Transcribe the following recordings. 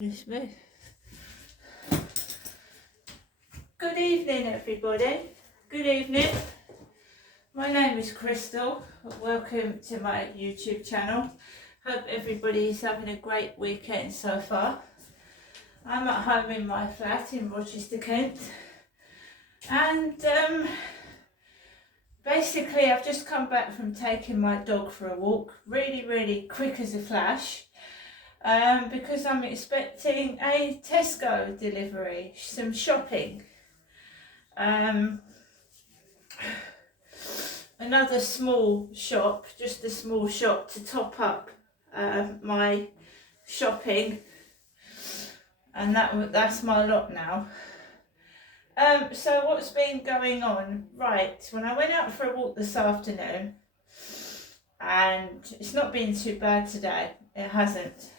It's me. Good evening, everybody. Good evening. My name is Crystal. Welcome to my YouTube channel. Hope everybody's having a great weekend so far. I'm at home in my flat in Rochester, Kent, and basically I've just come back from taking my dog for a walk, really quick as a flash. Because I'm expecting a Tesco delivery, some shopping. Another small shop, just a small shop to top up my shopping, and that's my lot now. So what's been going on? Right, when I went out for a walk this afternoon, and it's not been too bad today, it hasn't.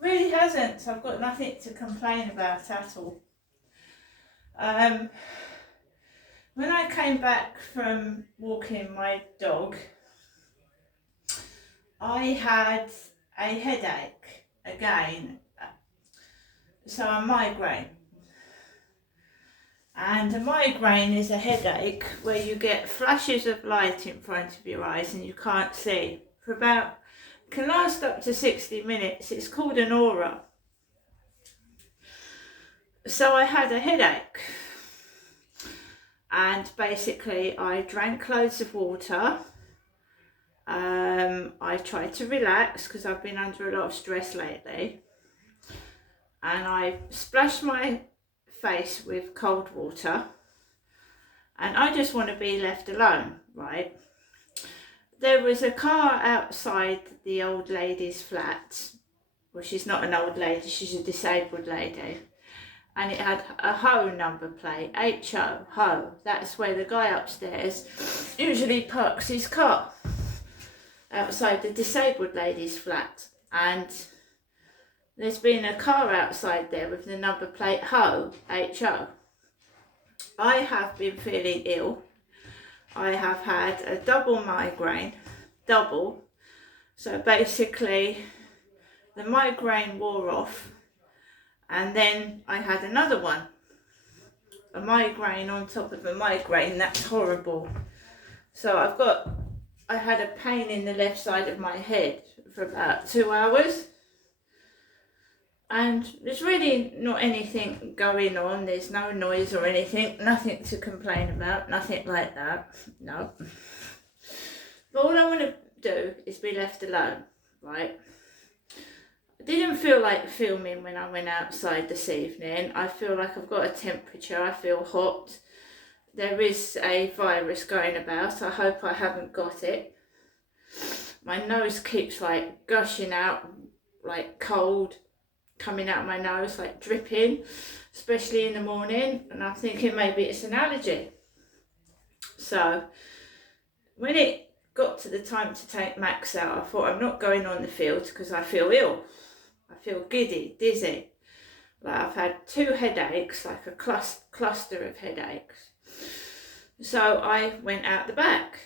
Really hasn't. So I've got nothing to complain about at all. When I came back from walking my dog, I had a headache again, so a migraine. And a migraine is a headache where you get flashes of light in front of your eyes and you can't see. Can last up to 60 minutes. It's called an aura. So I had a headache, and basically I drank loads of water. I tried to relax because I've been under a lot of stress lately, and I splashed my face with cold water, and I just want to be left alone, right? There was a car outside the old lady's flat. Well, she's not an old lady, she's a disabled lady, and it had a Ho number plate, H-O, Ho. That's where the guy upstairs usually parks his car, outside the disabled lady's flat. And there's been a car outside there with the number plate Ho, H-O. I have been feeling ill. I have had a double migraine, so basically the migraine wore off, and then I had another one, a migraine on top of a migraine. That's horrible. So I had a pain in the left side of my head for about 2 hours, and there's really not anything going on. There's no noise or anything, nothing to complain about, nothing like that, no. But all I want to do is be left alone, right? I didn't feel like filming when I went outside this evening. I feel like I've got a temperature, I feel hot. There is a virus going about. I hope I haven't got it. My nose keeps like gushing out, like cold coming out my nose, like dripping, especially in the morning, and I'm thinking maybe it's an allergy. So when it got to the time to take Max out, I thought, I'm not going on the field because I feel ill. I feel giddy, dizzy. Like I've had 2 headaches, like a cluster of headaches. So I went out the back,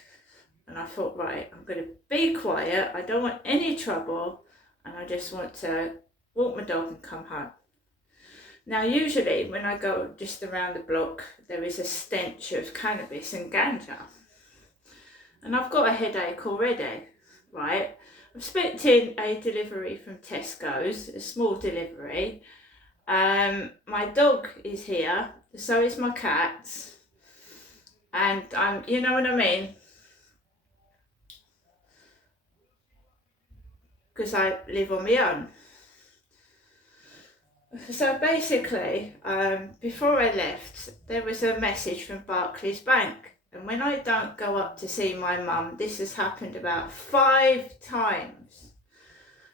and I thought, right, I'm going to be quiet. I don't want any trouble, and I just want to walk my dog and come home. Now, usually when I go just around the block, there is a stench of cannabis and ganja, and I've got a headache already, right? I'm expecting a delivery from Tesco's, a small delivery. My dog is here, so is my cat, and you know what I mean? Because I live on my own. So basically, before I left, there was a message from Barclays Bank. And when I don't go up to see my mum, this has happened about 5 times.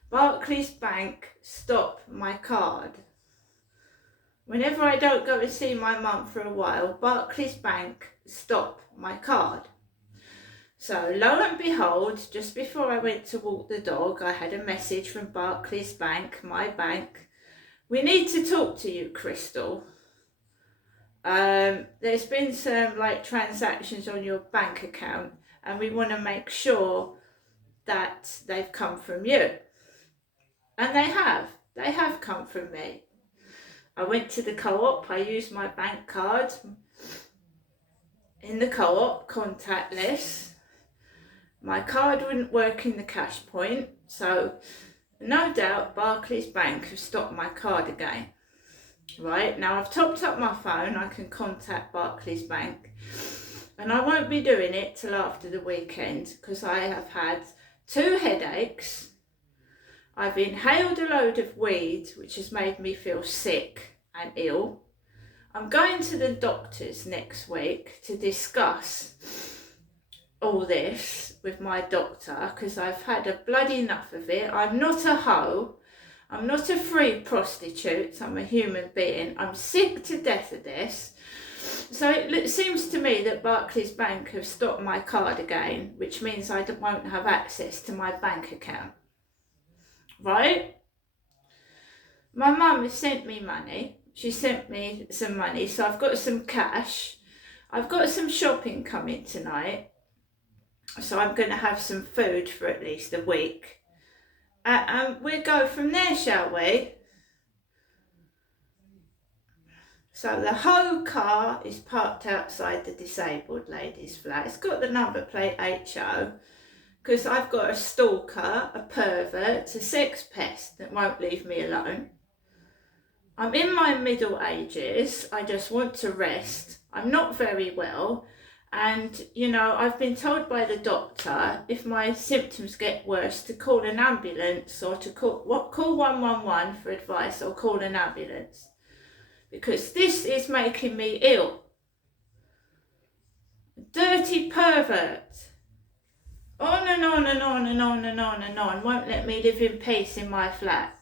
Barclays Bank stop my card. Whenever I don't go and see my mum for a while, Barclays Bank stop my card. So lo and behold, just before I went to walk the dog, I had a message from Barclays Bank, my bank. We need to talk to you, Crystal. There's been some like transactions on your bank account, and we want to make sure that they've come from you. And they have. They have come from me. I went to the co-op, I used my bank card in the co-op, contactless. My card wouldn't work in the cash point, so no doubt Barclays Bank have stopped my card again. Right, now I've topped up my phone, I can contact Barclays Bank, and I won't be doing it till after the weekend because I have had 2 headaches. I've inhaled a load of weed, which has made me feel sick and ill. I'm going to the doctors next week to discuss all this with my doctor because I've had a bloody enough of it. I'm not a hoe. I'm not a free prostitute. I'm a human being. I'm sick to death of this. So it seems to me that Barclays Bank have stopped my card again, which means I won't have access to my bank account. Right? My mum has sent me money. She sent me some money, so I've got some cash. I've got some shopping coming tonight, so I'm going to have some food for at least a week. And we'll go from there, shall we? So the whole car is parked outside the disabled lady's flat. It's got the number plate HO, because I've got a stalker, a pervert, a sex pest that won't leave me alone. I'm in my middle ages, I just want to rest. I'm not very well, and you know, I've been told by the doctor if my symptoms get worse to call an ambulance or to call 111 for advice or call an ambulance, because this is making me ill. Dirty pervert. On and on and on and on and on and on, won't let me live in peace in my flat.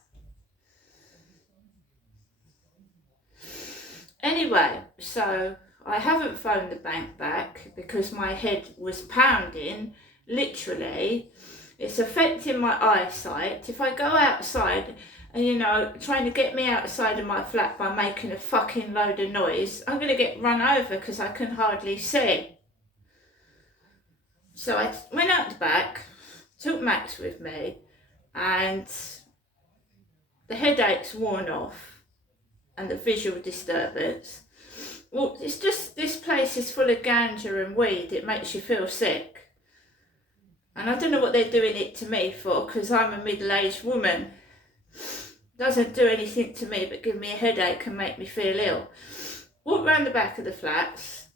Anyway, so I haven't phoned the bank back because my head was pounding, literally. It's affecting my eyesight. If I go outside and, you know, trying to get me outside of my flat by making a fucking load of noise, I'm going to get run over because I can hardly see. So I went out the back, took Max with me, and the headache's worn off and the visual disturbance. Well, it's just, this place is full of ganja and weed. It makes you feel sick. And I don't know what they're doing it to me for, because I'm a middle-aged woman. Doesn't do anything to me but give me a headache and make me feel ill. Walk round the back of the flats.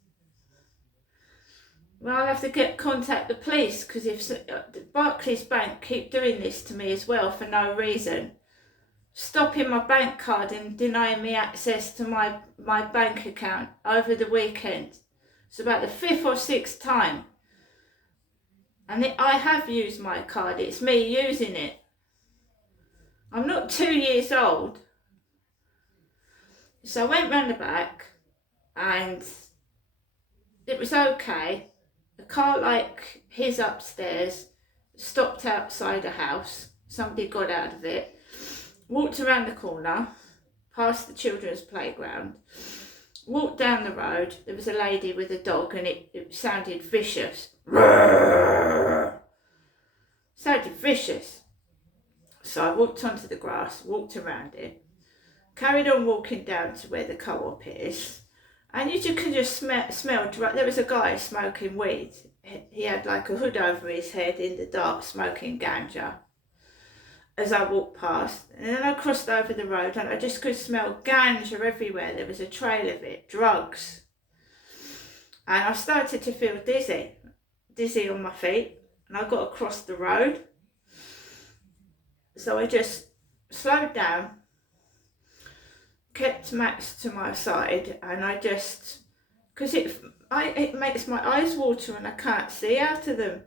Well, I'll have to contact the police, because if Barclays Bank keep doing this to me as well for no reason, stopping my bank card and denying me access to my bank account over the weekend. It's about the 5th or 6th time. And I have used my card. It's me using it. I'm not 2 years old. So I went round the back and it was okay. The car, like his upstairs, stopped outside a house. Somebody got out of it. Walked around the corner, past the children's playground, walked down the road. There was a lady with a dog and it sounded vicious. Sounded vicious. So I walked onto the grass, walked around it, carried on walking down to where the co-op is, and you can just smell, there was a guy smoking weed. He had like a hood over his head in the dark, smoking ganja. As I walked past, and then I crossed over the road and I just could smell ganja everywhere. There was a trail of it, drugs. And I started to feel dizzy on my feet, and I got across the road. So I just slowed down, kept Max to my side, and I just, because it makes my eyes water and I can't see out of them.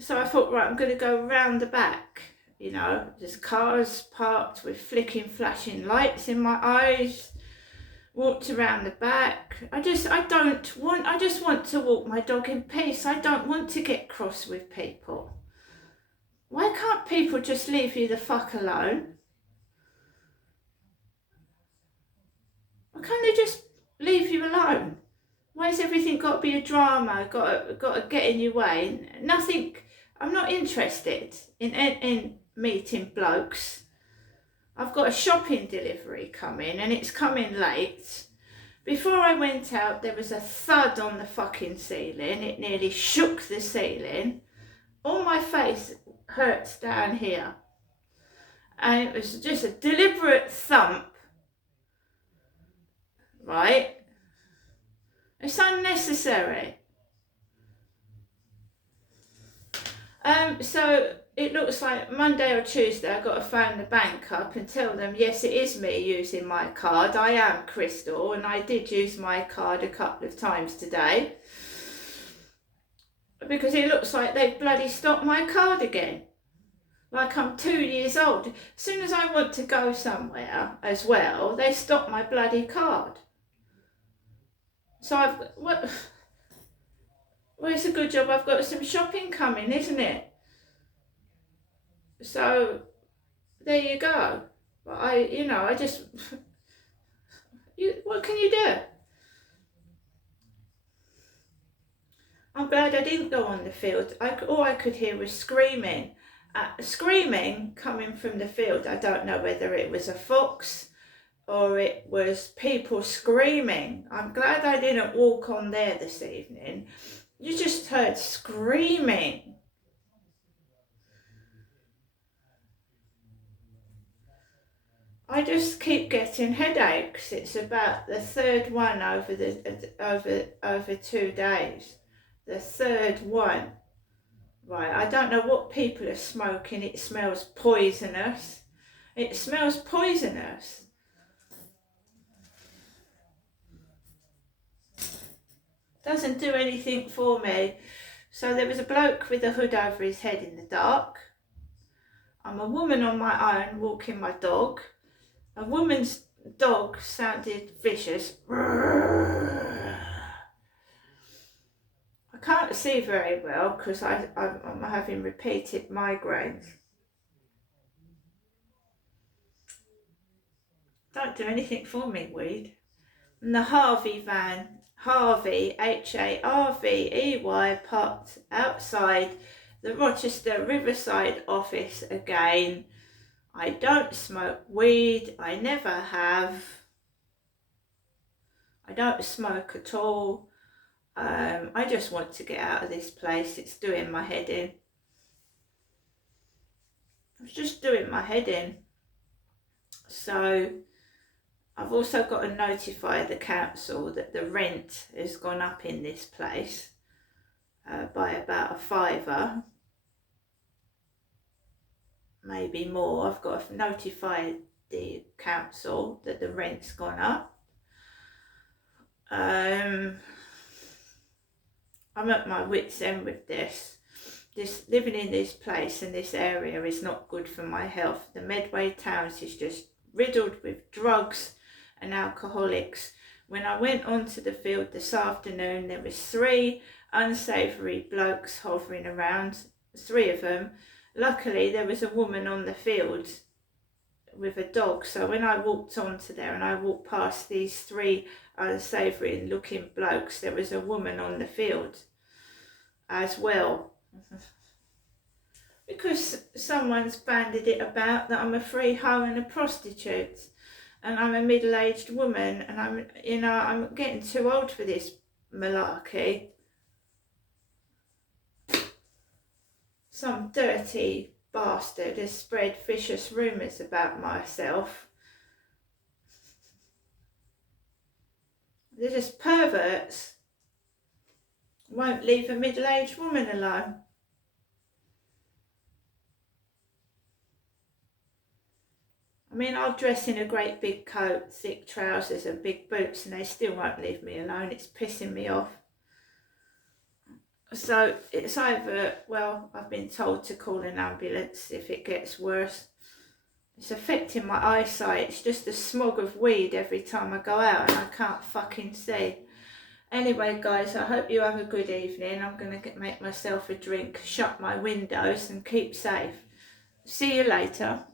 So I thought, right, I'm going to go round the back, you know, there's cars parked with flicking, flashing lights in my eyes, walked around the back. I just want to walk my dog in peace. I don't want to get cross with people. Why can't people just leave you the fuck alone? Why can't they just leave you alone? Why has everything got to be a drama, got to get in your way? Nothing. I'm not interested in meeting blokes. I've got a shopping delivery coming and it's coming late. Before I went out, there was a thud on the fucking ceiling. It nearly shook the ceiling. All my face hurts down here. And it was just a deliberate thump. Right? It's unnecessary. So it looks like Monday or Tuesday I've got to phone the bank up and tell them, yes, it is me using my card. I am Crystal and I did use my card a couple of times today. Because it looks like they've bloody stopped my card again. Like I'm 2 years old. As soon as I want to go somewhere as well, they stop my bloody card. So well, it's a good job I've got some shopping coming, isn't it? So, there you go. But I just, what can you do? I'm glad I didn't go on the field. All I could hear was screaming. Screaming coming from the field. I don't know whether it was a fox or it was people screaming. I'm glad I didn't walk on there this evening. You just heard screaming. I just keep getting headaches. It's about the third one over 2 days. The third one. Right, I don't know what people are smoking. It smells poisonous. It smells poisonous. Doesn't do anything for me. So there was a bloke with a hood over his head in the dark. I'm a woman on my own walking my dog. A woman's dog sounded vicious. I can't see very well because I'm having repeated migraines. Don't do anything for me, weed. And the Harvey van, Harvey, Harvey, parked outside the Rochester Riverside office again. I don't smoke weed, I never have. I don't smoke at all. I just want to get out of this place. It's doing my head in. It's just doing my head in. So I've also got to notify the council that the rent has gone up in this place by about a £5. Maybe more. I've got to notify the council that the rent's gone up. I'm at my wit's end with this. Living in this place and this area is not good for my health. The Medway Towns is just riddled with drugs and alcoholics. When I went onto the field this afternoon, there was 3 unsavoury blokes hovering around, 3 of them. Luckily, there was a woman on the field with a dog. So when I walked onto there and I walked past these 3 unsavoury looking blokes, there was a woman on the field as well. Because someone's bandied it about that I'm a free hoe and a prostitute. And I'm a middle-aged woman. And I'm getting too old for this malarkey. Some dirty bastard has spread vicious rumours about myself. They're just perverts. Won't leave a middle-aged woman alone. I mean, I'll dress in a great big coat, thick trousers and big boots and they still won't leave me alone. It's pissing me off. So it's either, well, I've been told to call an ambulance if it gets worse. It's affecting my eyesight. It's just a smog of weed every time I go out and I can't fucking see. Anyway, guys, I hope you have a good evening. I'm going to make myself a drink, shut my windows and keep safe. See you later.